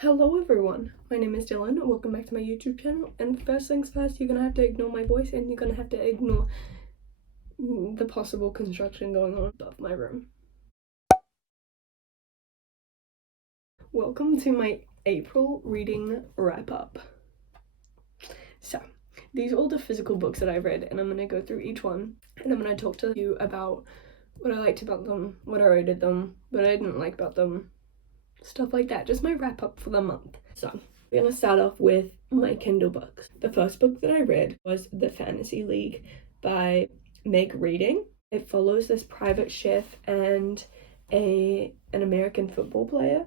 Hello everyone, my name is Dylan, welcome back to my YouTube channel, and first things first, you're gonna have to ignore my voice and you're gonna have to ignore the possible construction going on above my room. Welcome to my April reading wrap-up. So, these are all the physical books that I've read, and I'm gonna go through each one, and I'm gonna talk to you about what I liked about them, what I rated them, what I didn't like about them, stuff like that, just my wrap-up for the month. So, we're gonna start off with my Kindle books. The first book that I read was The Fantasy League by Meg Reading. It follows this private chef and an American football player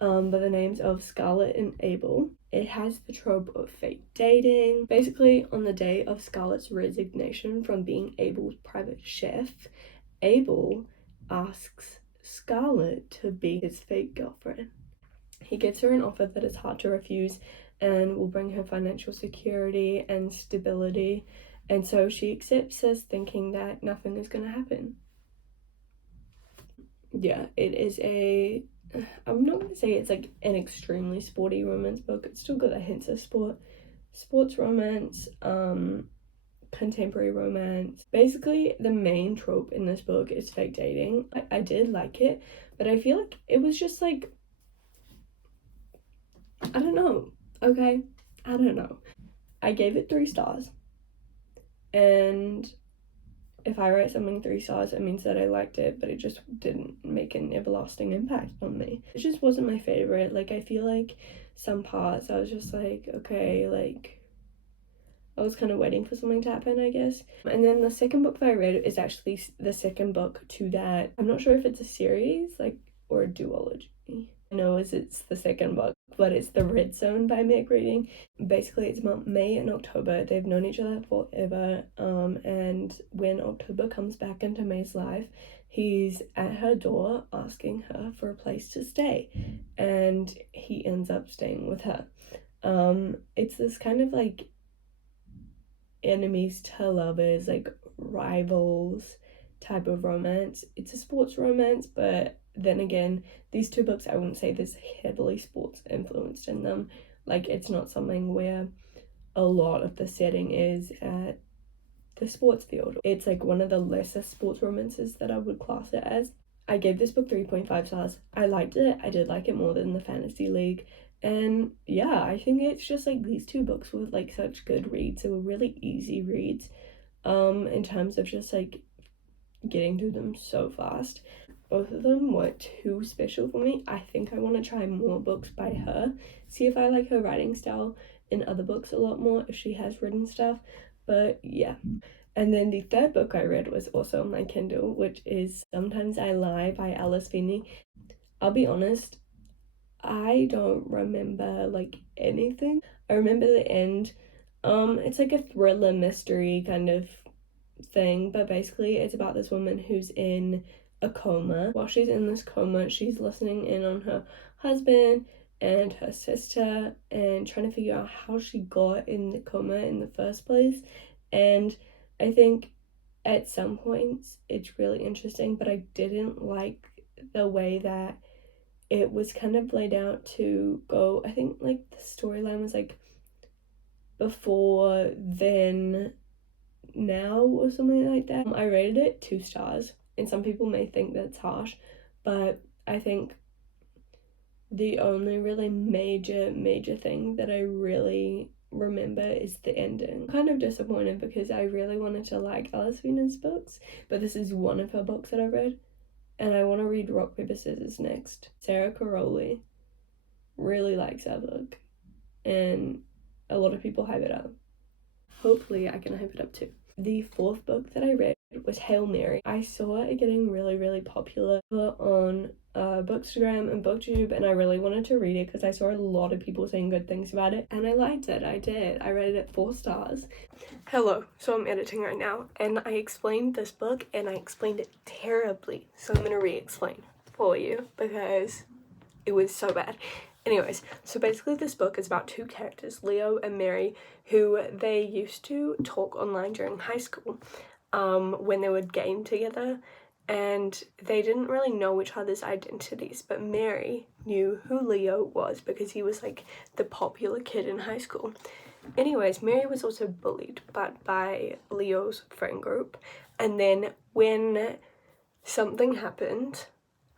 by the names of Scarlett and Abel. It has the trope of fake dating. Basically, on the day of Scarlett's resignation from being Abel's private chef, Abel asks Scarlett to be his fake girlfriend. He gives her an offer that is hard to refuse and will bring her financial security and stability, and so she accepts this, thinking that nothing is going to happen. Yeah, it is I'm not going to say it's like an extremely sporty romance book. It's still got a hint of sports romance, contemporary romance. Basically, the main trope in this book is fake dating. I did like it, but I feel like it was just like, I don't know, okay? I don't know. I gave it 3 stars, and if I write something 3 stars, it means that I liked it, but it just didn't make an everlasting impact on me. It just wasn't my favorite. Like, I feel like some parts I was just like, okay, like, I was kind of waiting for something to happen, I guess. And then the second book that I read is actually the second book to that. I'm not sure if it's a series, like, or a duology. I know it's the second book, but it's The Red Zone by Meg Reading. Basically, it's May and October. They've known each other forever, and when October comes back into May's life, he's at her door asking her for a place to stay, and he ends up staying with her. It's this kind of like enemies to lovers, like rivals type of romance. It's a sports romance, but then again, these 2 books, I wouldn't say there's heavily sports influenced in them. Like, it's not something where a lot of the setting is at the sports field. It's like one of the lesser sports romances that I would class it as. I gave this book 3.5 stars. I liked it. I did like it more than The Fantasy League. And yeah, I think it's just like these 2 books were like such good reads. They were really easy reads in terms of just like getting through them so fast. Both of them were too special for me. I think I want to try more books by her, see if I like her writing style in other books a lot more, if she has written stuff. But yeah. And then the third book I read was also on my Kindle, which is Sometimes I Lie by Alice Feeney. I'll be honest, I don't remember like anything. I remember the end. It's like a thriller mystery kind of thing, but basically it's about this woman who's in a coma. While she's in this coma, she's listening in on her husband and her sister and trying to figure out how she got in the coma in the first place. And I think at some points it's really interesting, but I didn't like the way that it was kind of laid out to go. I think like the storyline was like before, then, now, or something like that. I rated it 2 stars, and some people may think that's harsh, but I think the only really major thing that I really remember is the ending. I'm kind of disappointed because I really wanted to like Alice Feeney's books, but this is one of her books that I read, and I want to read Rock, Paper, Scissors next. Sarah Caroli really likes that book, and a lot of people hype it up. Hopefully I can hype it up too. The 4th book that I read was Hail Mary. I saw it getting really popular on Bookstagram and Booktube, and I really wanted to read it because I saw a lot of people saying good things about it, and I liked it. I did. I rated it 4 stars. Hello, so I'm editing right now, and I explained this book, and I explained it terribly, so I'm gonna re-explain for you because it was so bad. Anyways, so basically this book is about 2 characters, Leo and Mary, who they used to talk online during high school when they would game together, and they didn't really know each other's identities, but Mary knew who Leo was because he was like the popular kid in high school. Anyways, Mary was also bullied but by Leo's friend group, and then when something happened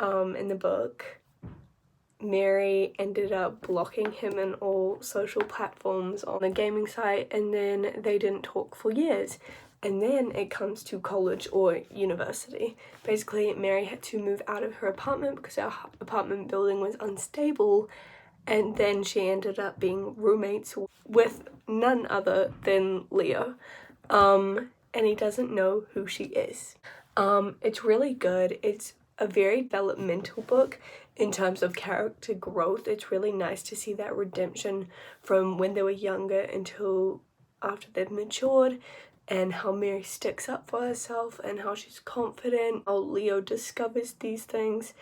in the book, Mary ended up blocking him in all social platforms on the gaming site, and then they didn't talk for years. And then it comes to college or university. Basically, Mary had to move out of her apartment because our apartment building was unstable, and then she ended up being roommates with none other than Leo. And he doesn't know who she is. It's really good. It's a very developmental book in terms of character growth. It's really nice to see that redemption from when they were younger until after they've matured, and how Mary sticks up for herself and how she's confident, how Leo discovers these things,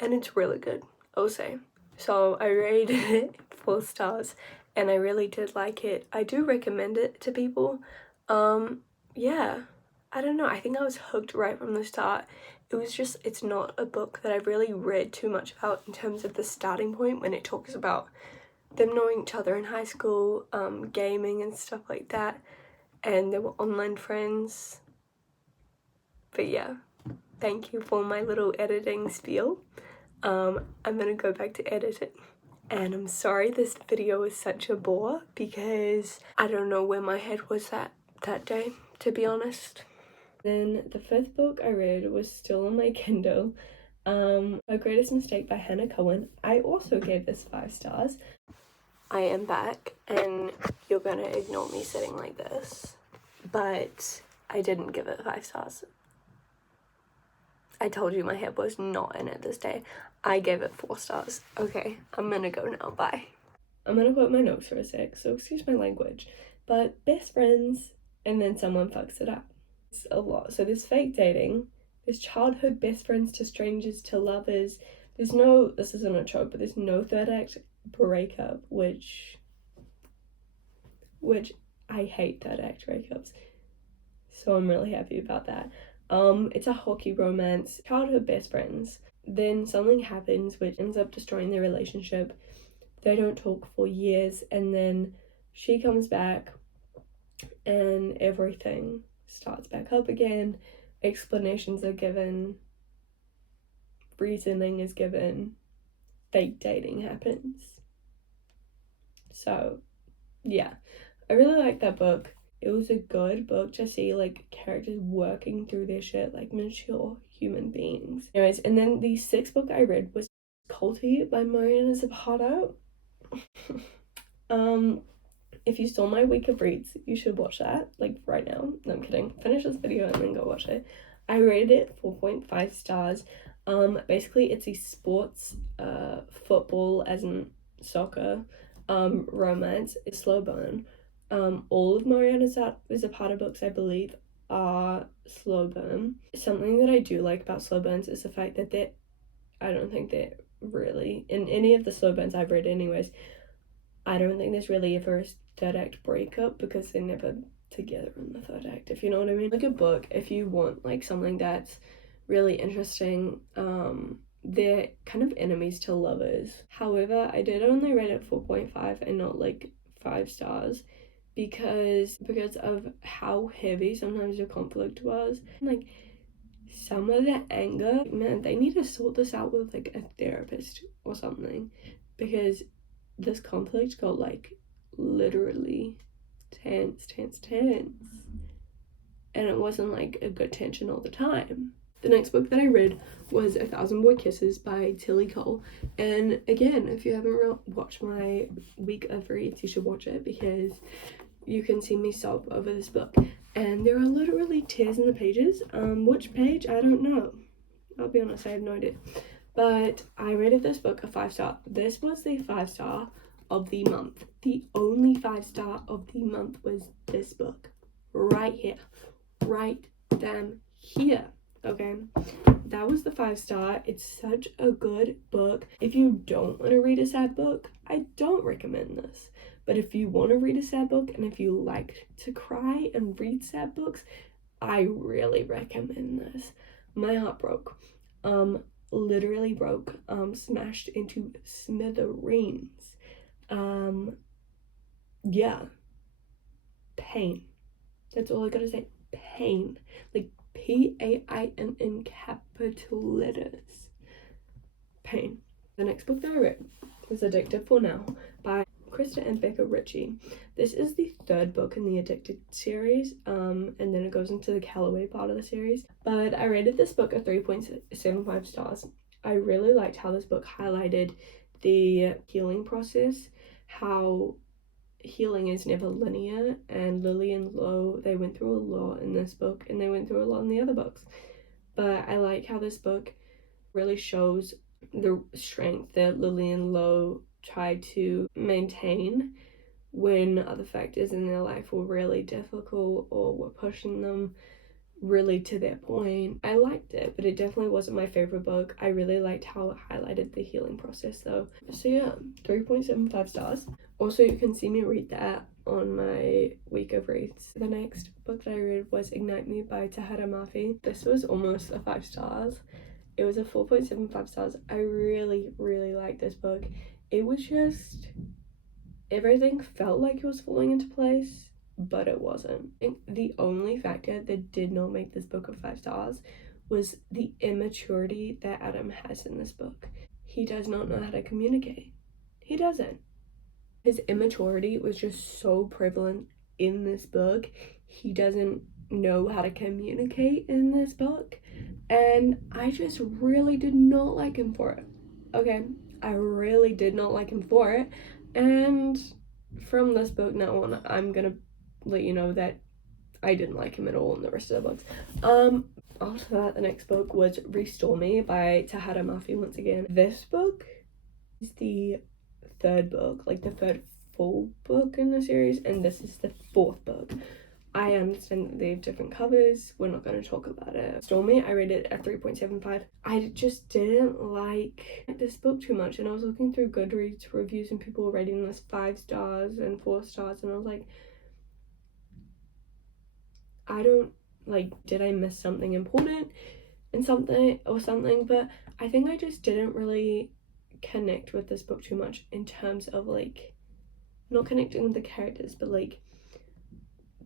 and it's really good, I'll say. So I rated it 4 stars and I really did like it. I do recommend it to people. Yeah, I don't know, I think I was hooked right from the start. It was just, it's not a book that I've really read too much about in terms of the starting point when it talks about them knowing each other in high school, gaming and stuff like that, and they were online friends. But yeah, thank you for my little editing spiel. I'm gonna go back to editing. And I'm sorry this video is such a bore because I don't know where my head was that day, to be honest. Then the 5th book I read was still on my Kindle. Her Greatest Mistake by Hannah Cohen. I also gave this 5 stars. I am back and you're gonna ignore me sitting like this, but I didn't give it 5 stars. I told you my head was not in it this day. I gave it 4 stars. Okay, I'm gonna go now, bye. I'm gonna quote my notes for a sec, so excuse my language. But best friends, and then someone fucks it up. It's a lot. So there's fake dating, there's childhood best friends to strangers to lovers. There's no, this isn't a trope, but there's no 3rd act breakup, which I hate 3rd act breakups. So I'm really happy about that. It's a hockey romance, childhood best friends. Then something happens which ends up destroying their relationship. They don't talk for years, and then she comes back and everything starts back up again. Explanations are given, reasoning is given, fake dating happens. So yeah, I really like that book. It was a good book to see like characters working through their shit like mature human beings. Anyways, and then the 6th book I read was Culty by Mariana Zapata. If you saw my week of reads, you should watch that like right now. No, I'm kidding. Finish this video and then go watch it. I rated it 4.5 stars. Basically it's a sports, football as in soccer, romance. It's slow burn. All of Mariana Zapata books, I believe, are slow burn. Something that I do like about slow burns is the fact that I don't think they're really, in any of the slow burns I've read anyways, I don't think there's really ever a 3rd act breakup because they're never together in the 3rd act, if you know what I mean. Like a book, if you want like something that's really interesting, they're kind of enemies to lovers. However, I did only rate it 4.5 and not like 5 stars because of how heavy sometimes the conflict was. Like some of the anger, man, they need to sort this out with like a therapist or something, because this conflict got like literally tense, and it wasn't like a good tension all the time. The next book that I read was A Thousand Boy Kisses by Tilly Cole, and again, if you haven't watched my week of reads, you should watch it because you can see me sob over this book, and there are literally tears in the pages. Which page? I don't know. I'll be honest, I have no idea. But I rated this book a 5 star. This was the 5 star of the month. The only 5 star of the month was this book. Right here. Right damn here. Okay? That was the 5 star. It's such a good book. If you don't want to read a sad book, I don't recommend this. But if you want to read a sad book and if you like to cry and read sad books, I really recommend this. My heart broke. Literally broke. Smashed into smithereens. Yeah. Pain. That's all I gotta say. Pain. Like Painn in capital letters. Pain. The next book that I read was Addicted for Now by Krista and Becca Ritchie. This is the third book in the Addicted series, and then it goes into the Calloway part of the series. But I rated this book a 3.75 stars. I really liked how this book highlighted the healing process, how healing is never linear, and Lily and Lo, they went through a lot in this book, and they went through a lot in the other books. But I like how this book really shows the strength that Lily and Lo tried to maintain when other factors in their life were really difficult or were pushing them really to their point. I liked it, but it definitely wasn't my favorite book. I really liked how it highlighted the healing process though. So yeah, 3.75 stars. Also, you can see me read that on my week of reads. The next book that I read was Ignite Me by Tahereh Mafi. This was almost a 5 stars. It was a 4.75 stars. I really, really liked this book. It was just, everything felt like it was falling into place, but it wasn't. I think the only factor that did not make this book a 5 stars was the immaturity that Adam has in this book. He does not know how to communicate. He doesn't. His immaturity was just so prevalent in this book. He doesn't know how to communicate in this book, and I just really did not like him for it. Okay, I really did not like him for it, and from this book now on, I'm gonna let you know that I didn't like him at all in the rest of the books. After that, the next book was Restore Me by Tahereh Mafi once again. This book is the third book, like the third full book in the series, and this is the fourth book. I understand that they have different covers. We're not going to talk about it. Restore Me, I rated it a 3.75. I just didn't like this book too much, and I was looking through Goodreads reviews and people were rating this 5 stars and 4 stars, and I was like, I don't, like, did I miss something important in something, but I think I just didn't really connect with this book too much in terms of, like, not connecting with the characters, but like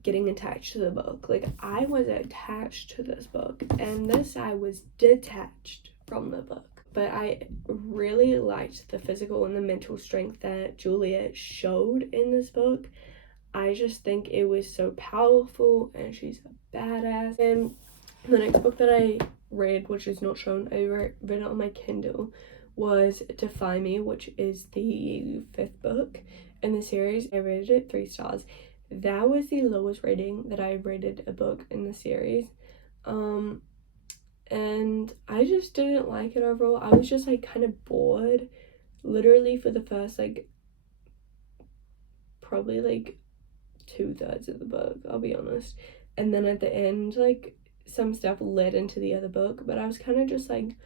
getting attached to the book. Like, I was attached to this book, and this I was detached from the book. But I really liked the physical and the mental strength that Juliet showed in this book. I just think it was so powerful, and she's a badass. And the next book that I read, which is not shown, I read it on my Kindle, was Defy Me, which is the 5th book in the series. I rated it 3 stars. That was the lowest rating that I rated a book in the series. And I just didn't like it overall. I was just like kind of bored literally for the first like probably like 2/3 of the book, I'll be honest. And then at the end, like, some stuff led into the other book, but I was kind of just like,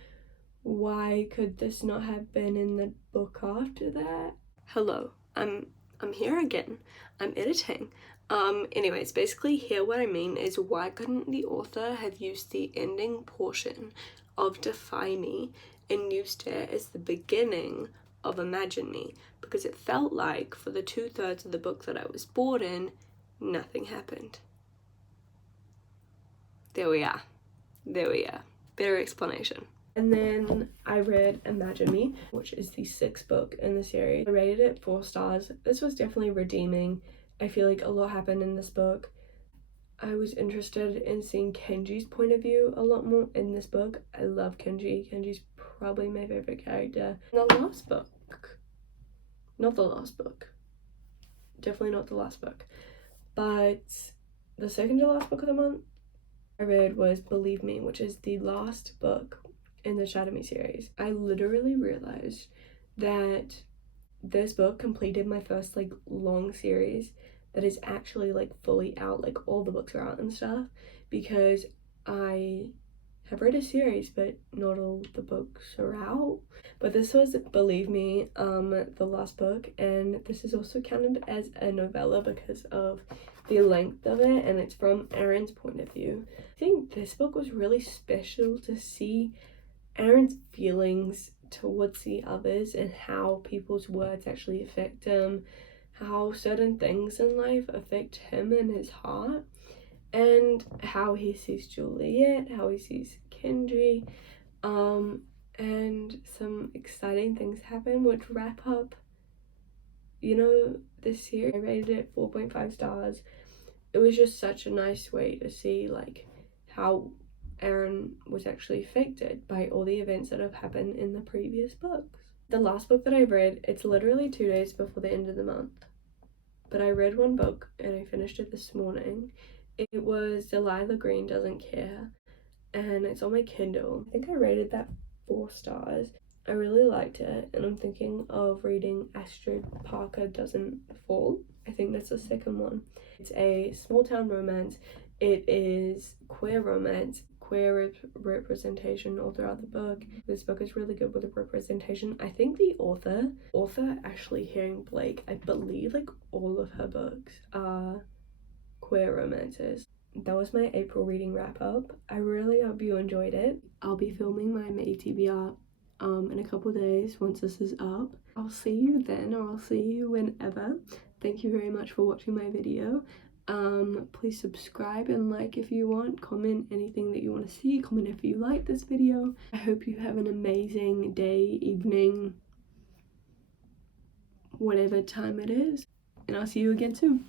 why could this not have been in the book after that? Hello, I'm here again. I'm editing. Anyways, basically here what I mean is, why couldn't the author have used the ending portion of Defy Me and used it as the beginning of Imagine Me? Because it felt like for the 2/3 of the book that I was bored in, nothing happened. There we are. Better explanation. And then I read Imagine Me, which is the 6th book in the series. I rated it 4 stars. This was definitely redeeming. I feel like a lot happened in this book. I was interested in seeing Kenji's point of view a lot more in this book. I love Kenji. Kenji's probably my favorite character. The last book. Not the last book. Definitely not the last book. But the second to last book of the month I read was Believe Me, which is the last book in the Shadow Me series. I literally realized that this book completed my first like long series that is actually like fully out, like all the books are out and stuff, because I have read a series, but not all the books are out. But this was, believe me, the last book, and this is also counted as a novella because of the length of it, and it's from Erin's point of view. I think this book was really special to see Erin's feelings towards the others and how people's words actually affect him, how certain things in life affect him and his heart, and how he sees Juliet, how he sees Kendry, and some exciting things happen which wrap up, you know, this series. I rated it 4.5 stars. It was just such a nice way to see like how Erin was actually affected by all the events that have happened in the previous books. The last book that I read, it's literally 2 days before the end of the month, but I read one book and I finished it this morning. It was Delilah Green Doesn't Care, and it's on my Kindle. I think I rated that 4 stars. I really liked it, and I'm thinking of reading Astrid Parker Doesn't Fall. I think that's the second one. It's a small town romance. It is queer romance, queer representation all throughout the book. This book is really good with the representation. I think the author Ashley Herring Blake, I believe like all of her books are queer romances. That was my April reading wrap up. I really hope you enjoyed it. I'll be filming my May TBR in a couple days once this is up. I'll see you then, or I'll see you whenever. Thank you very much for watching my video. Please subscribe and like if you want, comment anything that you want to see, comment if you like this video. I hope you have an amazing day, evening, whatever time it is, and I'll see you again soon.